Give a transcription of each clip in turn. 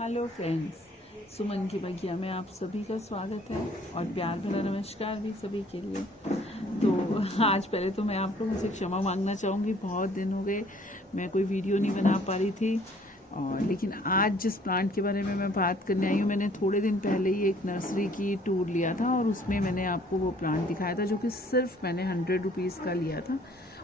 Hello friends, सुमन की बगिया में आप सभी का स्वागत है और प्यार भरा नमस्कार भी सभी के लिए। तो आज पहले तो मैं आप लोगों से क्षमा मांगना चाहूँगी, बहुत दिन हो गए मैं कोई वीडियो नहीं बना पा रही थी। और लेकिन आज जिस प्लांट के बारे में मैं बात करने आई हूँ, मैंने थोड़े दिन पहले ही एक नर्सरी की टूर लिया था और उसमें मैंने आपको वो प्लांट दिखाया था जो कि सिर्फ मैंने 100 रुपीज़ का लिया था।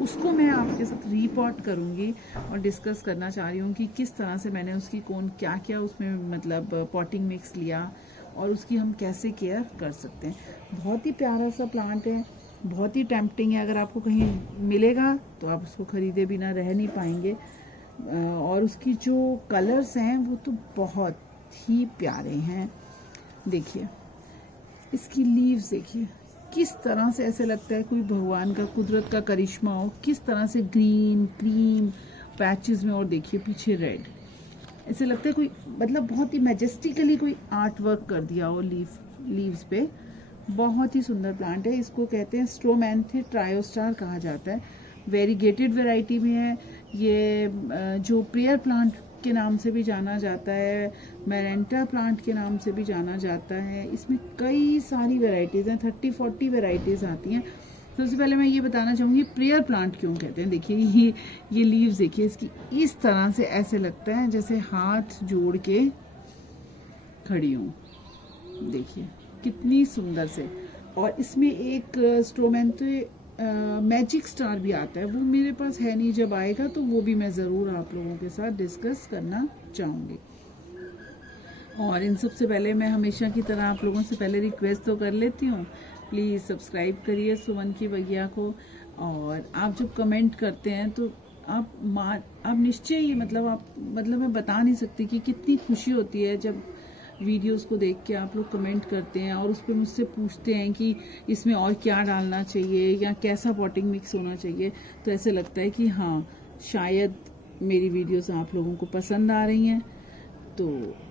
उसको मैं आपके साथ रीपॉट करूँगी और डिस्कस करना चाह रही हूँ कि किस तरह से मैंने उसकी क्या क्या उसमें मतलब पॉटिंग मिक्स लिया और उसकी हम कैसे केयर कर सकते हैं। बहुत ही प्यारा सा प्लांट है, बहुत ही टेम्पटिंग है। अगर आपको कहीं मिलेगा तो आप उसको ख़रीदे बिना रह नहीं पाएंगे। और उसकी जो कलर्स हैं वो तो बहुत ही प्यारे हैं। देखिए इसकी लीव्स, देखिए किस तरह से ऐसे लगता है कोई भगवान का, कुदरत का करिश्मा हो। किस तरह से ग्रीन क्रीम पैचेस में, और देखिए पीछे रेड, ऐसे लगता है कोई मतलब बहुत ही मैजेस्टिकली कोई आर्ट वर्क कर दिया हो लीव्स पे। बहुत ही सुंदर प्लांट है। इसको कहते हैं स्ट्रोमैंथे ट्रायोस्टार कहा जाता है। वेरीगेटेड वैरायटी में है ये, जो प्रेयर प्लांट के नाम से भी जाना जाता है, मैरेंटा प्लांट के नाम से भी जाना जाता है। इसमें कई सारी वैरायटीज़ हैं, 30-40 वैरायटीज़ आती हैं। सबसे पहले मैं ये बताना चाहूँगी प्रेयर प्लांट क्यों कहते हैं। देखिए ये लीव्स देखिए इसकी, इस तरह से ऐसे लगता है जैसे हाथ जोड़ के खड़ी हूँ। देखिए कितनी सुंदर से। और इसमें एक स्ट्रोमेंथे मैजिक स्टार भी आता है, वो मेरे पास है नहीं, जब आएगा तो वो भी मैं ज़रूर आप लोगों के साथ डिस्कस करना चाहूँगी। और इन सबसे पहले मैं हमेशा की तरह आप लोगों से पहले रिक्वेस्ट तो कर लेती हूँ, प्लीज़ सब्सक्राइब करिए सुमन की बगिया को। और आप जब कमेंट करते हैं तो आप निश्चय ही मतलब मैं बता नहीं सकती कि कितनी खुशी होती है जब वीडियोस को देख के आप लोग कमेंट करते हैं और उस पर मुझसे पूछते हैं कि इसमें और क्या डालना चाहिए या कैसा पॉटिंग मिक्स होना चाहिए। तो ऐसे लगता है कि हाँ, शायद मेरी वीडियोस आप लोगों को पसंद आ रही हैं। तो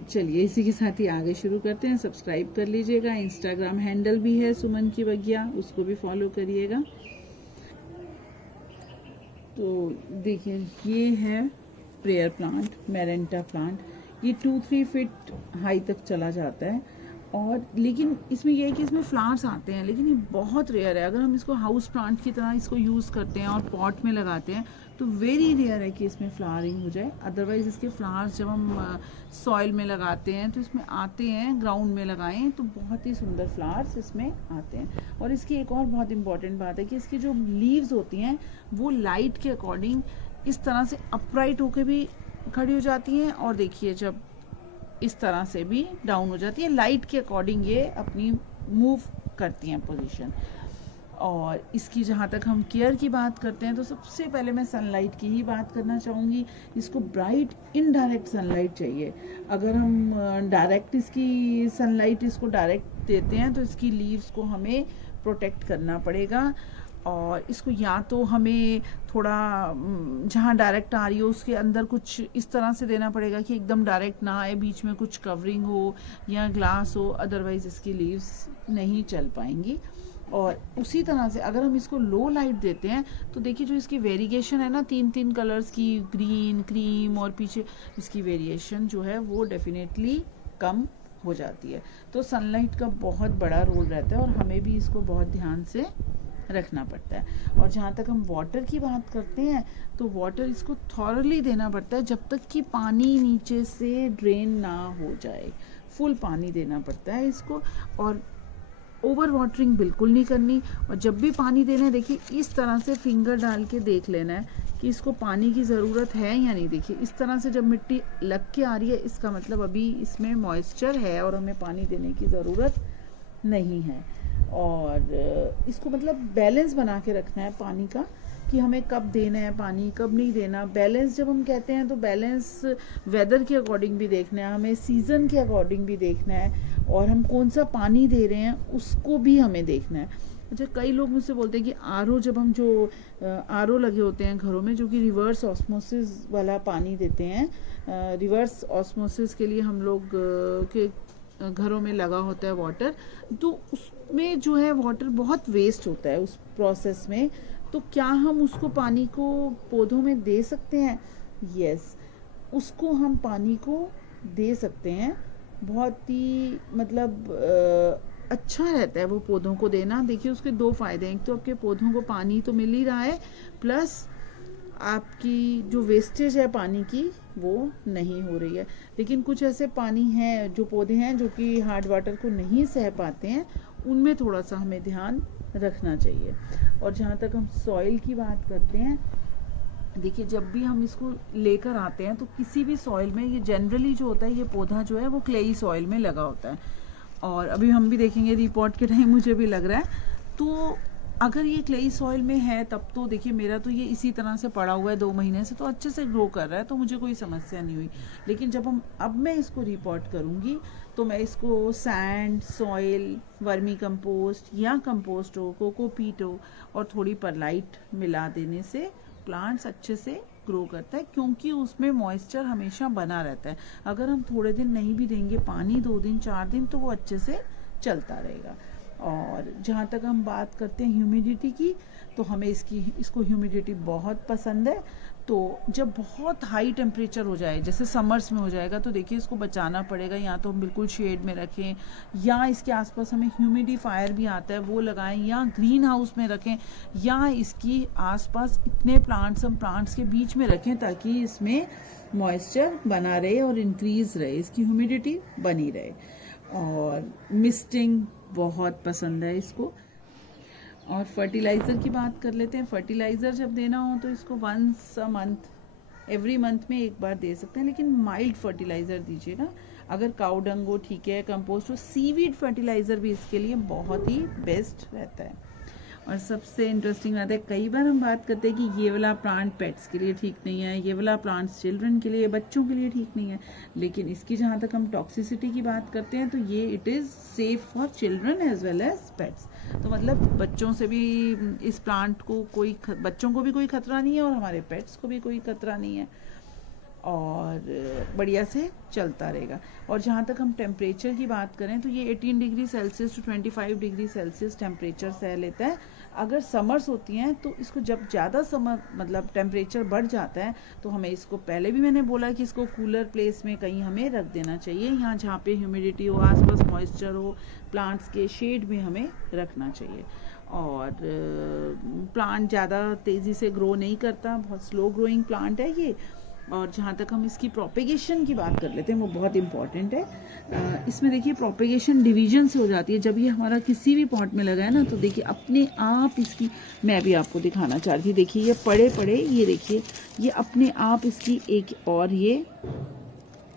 चलिए इसी के साथ ही आगे शुरू करते हैं। सब्सक्राइब कर लीजिएगा, इंस्टाग्राम हैंडल भी है सुमन की बगिया, उसको भी फॉलो करिएगा। तो देखिए ये है प्रेयर प्लांट, मैरेंटा प्लांट। ये 2-3 फीट हाई तक चला जाता है। और लेकिन इसमें यह है कि इसमें फ्लावर्स आते हैं, लेकिन ये बहुत रेयर है। अगर हम इसको हाउस प्लांट की तरह इसको यूज़ करते हैं और पॉट में लगाते हैं तो वेरी रेयर है कि इसमें फ्लावरिंग हो जाए। अदरवाइज़ इसके फ्लावर्स जब हम सॉइल में लगाते हैं तो इसमें आते हैं, ग्राउंड में लगाएं तो बहुत ही सुंदर फ्लावर्स इसमें आते हैं। और इसकी एक और बहुत इंपॉर्टेंट बात है कि इसकी जो लीव्स होती हैं वो लाइट के अकॉर्डिंग इस तरह से अपराइट होकर भी खड़ी हो जाती हैं, और देखिए जब इस तरह से भी डाउन हो जाती है। लाइट के अकॉर्डिंग ये अपनी मूव करती हैं पोजीशन। और इसकी जहाँ तक हम केयर की बात करते हैं तो सबसे पहले मैं सनलाइट की ही बात करना चाहूँगी। इसको ब्राइट इनडायरेक्ट सनलाइट चाहिए। अगर हम डायरेक्ट इसकी सनलाइट इसको डायरेक्ट देते हैं तो इसकी लीव्स को हमें प्रोटेक्ट करना पड़ेगा। और इसको या तो हमें थोड़ा जहाँ डायरेक्ट आ रही हो उसके अंदर कुछ इस तरह से देना पड़ेगा कि एकदम डायरेक्ट ना आए, बीच में कुछ कवरिंग हो या ग्लास हो, अदरवाइज़ इसकी लीव्स नहीं चल पाएंगी। और उसी तरह से अगर हम इसको लो लाइट देते हैं तो देखिए जो इसकी वेरिएशन है ना, 3-3 कलर्स की, ग्रीन, क्रीम और पीछे इसकी वेरिएशन जो है वो डेफिनेटली कम हो जाती है। तो सनलाइट का बहुत बड़ा रोल रहता है और हमें भी इसको बहुत ध्यान से रखना पड़ता है। और जहाँ तक हम वाटर की बात करते हैं तो वाटर इसको थॉरली देना पड़ता है जब तक कि पानी नीचे से ड्रेन ना हो जाए। फुल पानी देना पड़ता है इसको, और ओवर वाटरिंग बिल्कुल नहीं करनी। और जब भी पानी देना है देखिए इस तरह से फिंगर डाल के देख लेना है कि इसको पानी की ज़रूरत है या नहीं। देखिए इस तरह से जब मिट्टी लग के आ रही है इसका मतलब अभी इसमें मॉइस्चर है और हमें पानी देने की ज़रूरत नहीं है। और इसको मतलब बैलेंस बना के रखना है पानी का, कि हमें कब देना है पानी, कब नहीं देना। बैलेंस जब हम कहते हैं तो बैलेंस वेदर के अकॉर्डिंग भी देखना है, हमें सीज़न के अकॉर्डिंग भी देखना है, और हम कौन सा पानी दे रहे हैं उसको भी हमें देखना है। अच्छा, कई लोग मुझसे बोलते हैं कि आरओ, जब हम जो आरओ लगे होते हैं घरों में जो कि रिवर्स ऑस्मोसिस वाला पानी देते हैं, रिवर्स ऑस्मोसिस के लिए हम लोग के घरों में लगा होता है वाटर, तो उसमें जो है वाटर बहुत वेस्ट होता है उस प्रोसेस में। तो क्या हम उसको पानी को पौधों में दे सकते हैं? यस, उसको हम पानी को दे सकते हैं। बहुत ही मतलब अच्छा रहता है वो पौधों को देना। देखिए उसके दो फायदे हैं, एक तो आपके पौधों को पानी तो मिल ही रहा है, प्लस आपकी जो वेस्टेज है पानी की वो नहीं हो रही है। लेकिन कुछ ऐसे पानी हैं जो पौधे हैं जो कि हार्ड वाटर को नहीं सह पाते हैं, उनमें थोड़ा सा हमें ध्यान रखना चाहिए। और जहाँ तक हम सॉइल की बात करते हैं, देखिए जब भी हम इसको लेकर आते हैं तो किसी भी सॉइल में, ये जनरली जो होता है ये पौधा जो है वो क्लेई सॉइल में लगा होता है, और अभी हम भी देखेंगे रिपोर्ट के टाइम मुझे भी लग रहा है। तो अगर ये क्लेई सॉइल में है तब तो देखिए मेरा तो ये इसी तरह से पड़ा हुआ है 2 महीने से, तो अच्छे से ग्रो कर रहा है, तो मुझे कोई समस्या नहीं हुई। लेकिन जब अब मैं इसको रिपोर्ट करूँगी तो मैं इसको सैंड, सॉइल, वर्मी कंपोस्ट या कंपोस्ट हो, कोकोपीट हो और थोड़ी परलाइट मिला देने से प्लांट्स अच्छे से ग्रो करता है, क्योंकि उसमें मॉइस्चर हमेशा बना रहता है। अगर हम थोड़े दिन नहीं भी देंगे पानी, 2 दिन 4 दिन, तो वो अच्छे से चलता रहेगा। और जहाँ तक हम बात करते हैं ह्यूमिडिटी की, तो हमें इसको ह्यूमिडिटी बहुत पसंद है। तो जब बहुत हाई टेम्परेचर हो जाए, जैसे समर्स में हो जाएगा, तो देखिए इसको बचाना पड़ेगा। या तो हम बिल्कुल शेड में रखें, या इसके आसपास हमें ह्यूमिडिफायर भी आता है वो लगाएं, या ग्रीन हाउस में रखें, या इसकी आसपास इतने प्लांट्स हम प्लांट्स के बीच में रखें ताकि इसमें मॉइस्चर बना रहे और इंक्रीज रहे, इसकी ह्यूमिडिटी बनी रहे। और मिस्टिंग बहुत पसंद है इसको। और फर्टिलाइज़र की बात कर लेते हैं। फर्टिलाइज़र जब देना हो तो इसको once a month, every month में एक बार दे सकते हैं, लेकिन माइल्ड फर्टिलाइज़र दीजिएगा। अगर काउ डंग हो ठीक है, कंपोस्ट हो, सीवीड फर्टिलाइज़र भी इसके लिए बहुत ही बेस्ट रहता है। और सबसे इंटरेस्टिंग बात है, कई बार हम बात करते हैं कि ये वाला प्लांट पेट्स के लिए ठीक नहीं है, ये वाला प्लांट चिल्ड्रन के लिए, बच्चों के लिए ठीक नहीं है। लेकिन इसकी जहाँ तक हम टॉक्सिसिटी की बात करते हैं तो ये it is safe for children as well as pets. तो मतलब बच्चों से भी इस प्लांट को बच्चों को भी कोई खतरा नहीं है और हमारे पेट्स को भी कोई खतरा नहीं है, और बढ़िया से चलता रहेगा। और जहाँ तक हम टेम्परेचर की बात करें तो ये 18 degree Celsius to 25 degree Celsius temperature सह लेता है। अगर समर्स होती हैं तो इसको जब ज़्यादा समर मतलब टेम्परेचर बढ़ जाता है तो हमें इसको, पहले भी मैंने बोला कि इसको कूलर प्लेस में कहीं हमें रख देना चाहिए, यहाँ जहाँ पे ह्यूमिडिटी हो, आसपास मॉइस्चर हो, प्लांट्स के शेड में हमें रखना चाहिए। और प्लांट ज़्यादा तेज़ी से ग्रो नहीं करता, बहुत स्लो ग्रोइंग प्लांट है ये। और जहाँ तक हम इसकी प्रोपेगेशन की बात कर लेते हैं वो बहुत इंपॉर्टेंट है। इसमें देखिए प्रोपेगेशन डिवीजन से हो जाती है। जब ये हमारा किसी भी पॉट में लगा है ना, तो देखिए अपने आप इसकी, मैं भी आपको दिखाना चाह रही थी, देखिए ये पड़े ये देखिए ये अपने आप इसकी एक और ये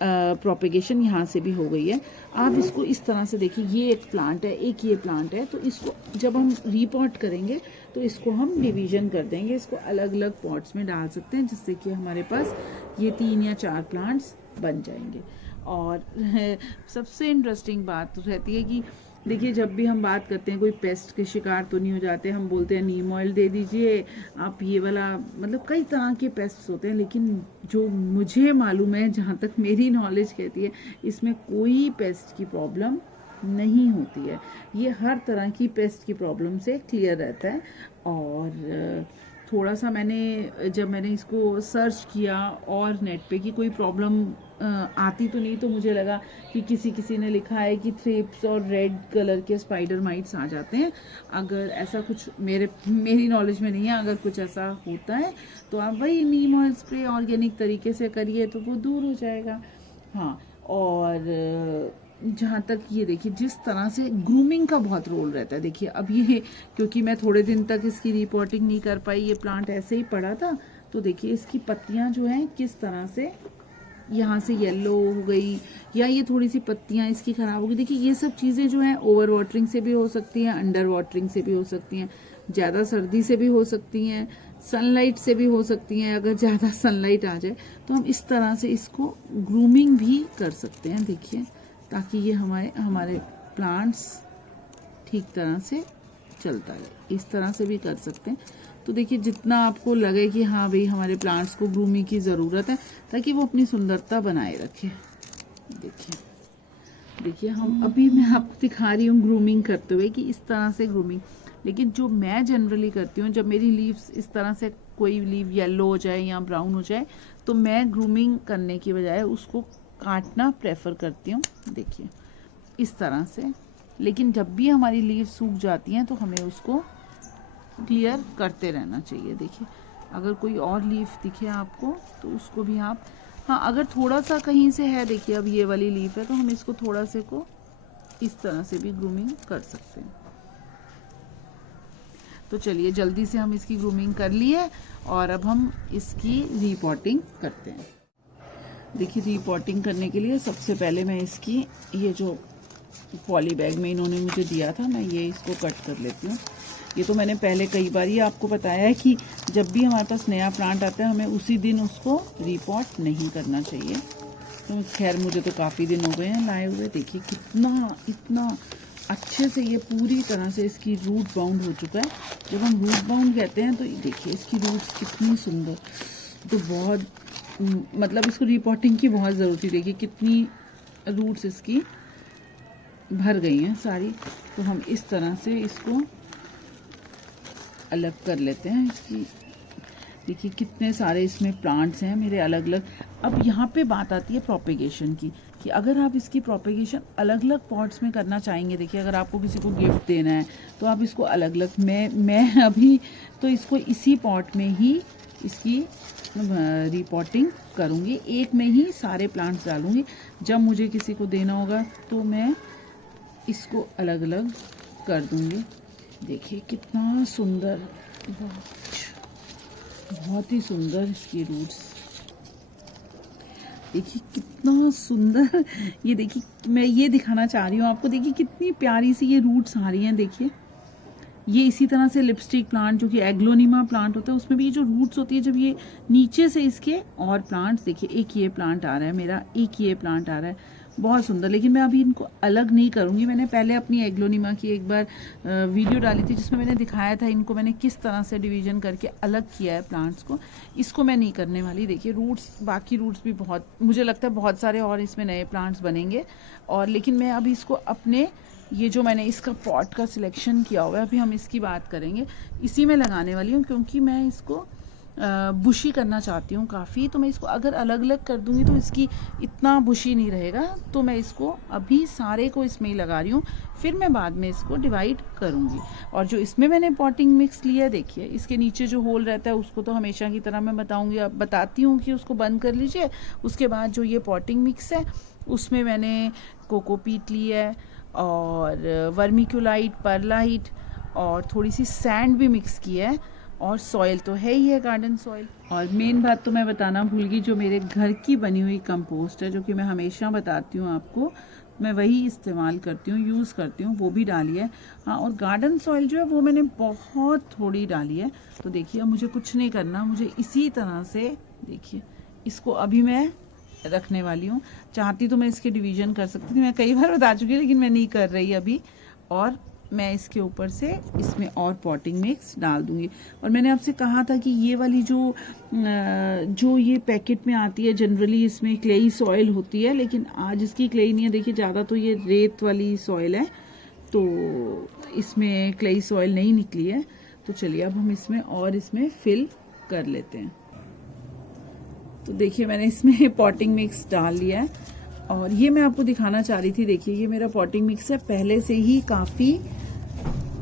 प्रोपेगेशन यहाँ से भी हो गई है। आप इसको इस तरह से देखिए, ये एक प्लांट है, एक ये प्लांट है, तो इसको जब हम रीपॉट करेंगे तो इसको हम डिवीजन कर देंगे, इसको अलग अलग पॉट्स में डाल सकते हैं, जिससे कि हमारे पास ये 3 या 4 प्लांट्स बन जाएंगे। और सबसे इंटरेस्टिंग बात रहती है कि देखिए जब भी हम बात करते हैं कोई पेस्ट के शिकार तो नहीं हो जाते, हम बोलते हैं नीम ऑयल दे दीजिए आप, ये वाला, मतलब कई तरह के पेस्ट्स होते हैं, लेकिन जो मुझे मालूम है, जहाँ तक मेरी नॉलेज कहती है, इसमें कोई पेस्ट की प्रॉब्लम नहीं होती है। ये हर तरह की पेस्ट की प्रॉब्लम से क्लियर रहता है। और थोड़ा सा जब मैंने इसको सर्च किया और नेट पे कि कोई प्रॉब्लम आती तो नहीं, तो मुझे लगा कि किसी ने लिखा है कि थ्रिप्स और रेड कलर के स्पाइडर माइट्स आ जाते हैं। अगर ऐसा कुछ मेरी नॉलेज में नहीं है, अगर कुछ ऐसा होता है तो आप वही नीम ऑयल स्प्रे ऑर्गेनिक तरीके से करिए तो वो दूर हो जाएगा। हाँ, और जहाँ तक ये देखिए जिस तरह से ग्रूमिंग का बहुत रोल रहता है। देखिए अब ये, क्योंकि मैं थोड़े दिन तक इसकी रिपोर्टिंग नहीं कर पाई, ये प्लांट ऐसे ही पड़ा था, तो देखिए इसकी पत्तियाँ जो हैं किस तरह से यहाँ से येलो हो गई, या ये थोड़ी सी पत्तियाँ इसकी ख़राब हो गई। देखिए ये सब चीज़ें जो हैं ओवर वाटरिंग से भी हो सकती हैं, अंडर वाटरिंग से भी हो सकती हैं, ज़्यादा सर्दी से भी हो सकती हैं, सनलाइट से भी हो सकती हैं। अगर ज़्यादा सनलाइट आ जाए तो हम इस तरह से इसको ग्रूमिंग भी कर सकते हैं, देखिए, ताकि ये हमारे प्लांट्स ठीक तरह से चलता है। इस तरह से भी कर सकते हैं। तो देखिए जितना आपको लगे कि हाँ भाई हमारे प्लांट्स को ग्रूमिंग की ज़रूरत है, ताकि वो अपनी सुंदरता बनाए रखे। देखिए हम अभी मैं आपको दिखा रही हूँ ग्रूमिंग करते हुए कि इस तरह से ग्रूमिंग। लेकिन जो मैं जनरली करती हूँ, जब मेरी लीव्स इस तरह से, कोई लीव येलो हो जाए या ब्राउन हो जाए, तो मैं ग्रूमिंग करने की बजाय उसको काटना प्रेफर करती हूँ, देखिए इस तरह से। लेकिन जब भी हमारी लीव सूख जाती हैं तो हमें उसको क्लियर करते रहना चाहिए। देखिए अगर कोई और लीफ दिखे आपको तो उसको भी आप, हाँ अगर थोड़ा सा कहीं से है, देखिए अब ये वाली लीफ है तो हम इसको थोड़ा से को इस तरह से भी ग्रूमिंग कर सकते हैं। तो चलिए जल्दी से हम इसकी ग्रूमिंग कर लिए और अब हम इसकी रीपॉटिंग करते हैं। देखिए रीपॉटिंग करने के लिए सबसे पहले मैं इसकी ये जो पॉली बैग में इन्होंने मुझे दिया था, मैं ये इसको कट कर लेती हूँ। ये तो मैंने पहले कई बार ये आपको बताया है कि जब भी हमारे पास नया प्लांट आता है हमें उसी दिन उसको रीपॉट नहीं करना चाहिए। तो खैर मुझे तो काफ़ी दिन हो गए हैं लाए हुए। देखिए कितना इतना अच्छे से ये पूरी तरह से इसकी रूट बाउंड हो चुका है। जब हम रूट बाउंड कहते हैं तो देखिए इसकी रूट्स कितनी सुंदर, तो बहुत मतलब इसको रीपॉटिंग की बहुत ज़रूरत थी। देखिए कितनी रूट्स इसकी भर गई हैं सारी। तो हम इस तरह से इसको अलग कर लेते हैं इसकी। देखिए कितने सारे इसमें प्लांट्स हैं मेरे अलग अलग। अब यहाँ पे बात आती है प्रोपेगेशन की, कि अगर आप इसकी प्रोपेगेशन अलग अलग पॉट्स में करना चाहेंगे, देखिए अगर आपको किसी को गिफ्ट देना है तो आप इसको अलग अलग, मैं अभी तो इसको इसी पॉट में ही इसकी रीपॉटिंग करूँगी, एक में ही सारे प्लांट्स डालूँगी। जब मुझे किसी को देना होगा तो मैं इसको अलग अलग कर दूँगी। देखिए कितना सुंदर, बहुत ही सुंदर इसकी रूट्स। देखिए कितना सुंदर, ये देखिए मैं ये दिखाना चाह रही हूँ आपको। देखिए कितनी प्यारी सी ये रूट्स आ रही हैं। देखिए ये इसी तरह से लिपस्टिक प्लांट जो कि एग्लोनिमा प्लांट होता है उसमें भी ये जो रूट्स होती है, जब ये नीचे से इसके और प्लांट्स, देखिए एक ये प्लांट आ रहा है मेरा, एक ये प्लांट आ रहा है, बहुत सुंदर। लेकिन मैं अभी इनको अलग नहीं करूँगी। मैंने पहले अपनी एग्लोनिमा की एक बार वीडियो डाली थी जिसमें मैंने दिखाया था इनको मैंने किस तरह से डिवीजन करके अलग किया है प्लांट्स को। इसको मैं नहीं करने वाली। देखिए रूट्स, बाकी रूट्स भी बहुत, मुझे लगता है बहुत सारे और इसमें नए प्लांट्स बनेंगे। और लेकिन मैं अभी इसको अपने ये जो मैंने इसका पॉट का सिलेक्शन किया हुआ है, अभी हम इसकी बात करेंगे, इसी में लगाने वाली हूँ क्योंकि मैं इसको बुशी करना चाहती हूँ काफ़ी। तो मैं इसको अगर अलग अलग कर दूँगी तो इसकी इतना बुशी नहीं रहेगा। तो मैं इसको अभी सारे को इसमें ही लगा रही हूँ, फिर मैं बाद में इसको डिवाइड करूँगी। और जो इसमें मैंने पॉटिंग मिक्स लिया है, देखिए इसके नीचे जो होल रहता है उसको तो हमेशा की तरह मैं बताती हूँ कि उसको बंद कर लीजिए। उसके बाद जो ये पॉटिंग मिक्स है उसमें मैंने कोकोपीट ली है और वर्मिक्यूलाइट, परलाइट और थोड़ी सी सैंड भी मिक्स की है। और सॉइल तो है ही है, गार्डन सॉइल। और मेन बात तो मैं बताना भूल गई, जो मेरे घर की बनी हुई कंपोस्ट है जो कि मैं हमेशा बताती हूँ आपको, मैं वही इस्तेमाल करती हूँ, यूज़ करती हूँ, वो भी डाली है। हाँ और गार्डन सॉइल जो है वो मैंने बहुत थोड़ी डाली है। तो देखिए अब मुझे कुछ नहीं करना, मुझे इसी तरह से देखिए इसको अभी मैं रखने वाली हूँ। चाहती तो मैं इसके डिवीज़न कर सकती थी, मैं कई बार बता चुकी हूँ, लेकिन मैं नहीं कर रही अभी। और मैं इसके ऊपर से इसमें और पॉटिंग मिक्स डाल दूंगी। और मैंने आपसे कहा था कि ये वाली जो ये पैकेट में आती है जनरली इसमें क्लेई सॉइल होती है, लेकिन आज इसकी क्लेई नहीं है। देखिए ज़्यादा तो ये रेत वाली सॉइल है, तो इसमें क्लेई सॉइल नहीं निकली है। तो चलिए अब हम इसमें फिल कर लेते हैं। तो देखिए मैंने इसमें पॉटिंग मिक्स डाल लिया है और ये मैं आपको दिखाना चाह रही थी। देखिए ये मेरा पॉटिंग मिक्स है, पहले से ही काफ़ी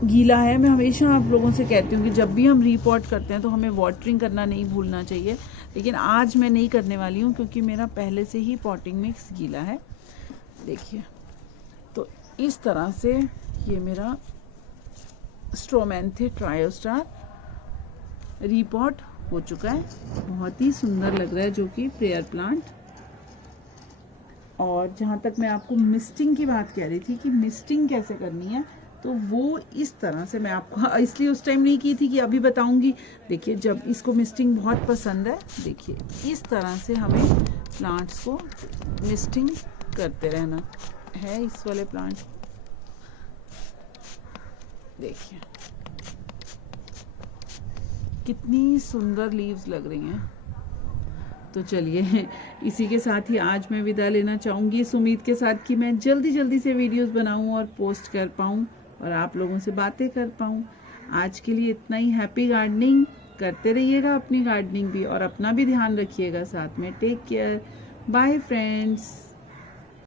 गीला है। मैं हमेशा आप लोगों से कहती हूँ कि जब भी हम रीपॉट करते हैं तो हमें वाटरिंग करना नहीं भूलना चाहिए, लेकिन आज मैं नहीं करने वाली हूँ क्योंकि मेरा पहले से ही पॉटिंग मिक्स गीला है। देखिए तो इस तरह से ये मेरा स्ट्रोमेंथे ट्रायोस्टार रीपॉट हो चुका है। बहुत ही सुंदर लग रहा है जो कि प्रेयर प्लांट। और जहाँ तक मैं आपको मिस्टिंग की बात कह रही थी कि मिस्टिंग कैसे करनी है, तो वो इस तरह से मैं आपको इसलिए उस टाइम नहीं की थी कि अभी बताऊंगी। देखिए जब इसको मिस्टिंग बहुत पसंद है, देखिए इस तरह से हमें प्लांट्स को मिस्टिंग करते रहना है। इस वाले प्लांट देखिए कितनी सुंदर लीव्स लग रही हैं। तो चलिए इसी के साथ ही आज मैं विदा लेना चाहूँगी, इस उम्मीद के साथ कि मैं जल्दी जल्दी से वीडियोस बनाऊँ और पोस्ट कर पाऊँ और आप लोगों से बातें कर पाऊँ। आज के लिए इतना ही। हैप्पी गार्डनिंग करते रहिएगा, अपनी गार्डनिंग भी, और अपना भी ध्यान रखिएगा साथ में। Take care, bye friends.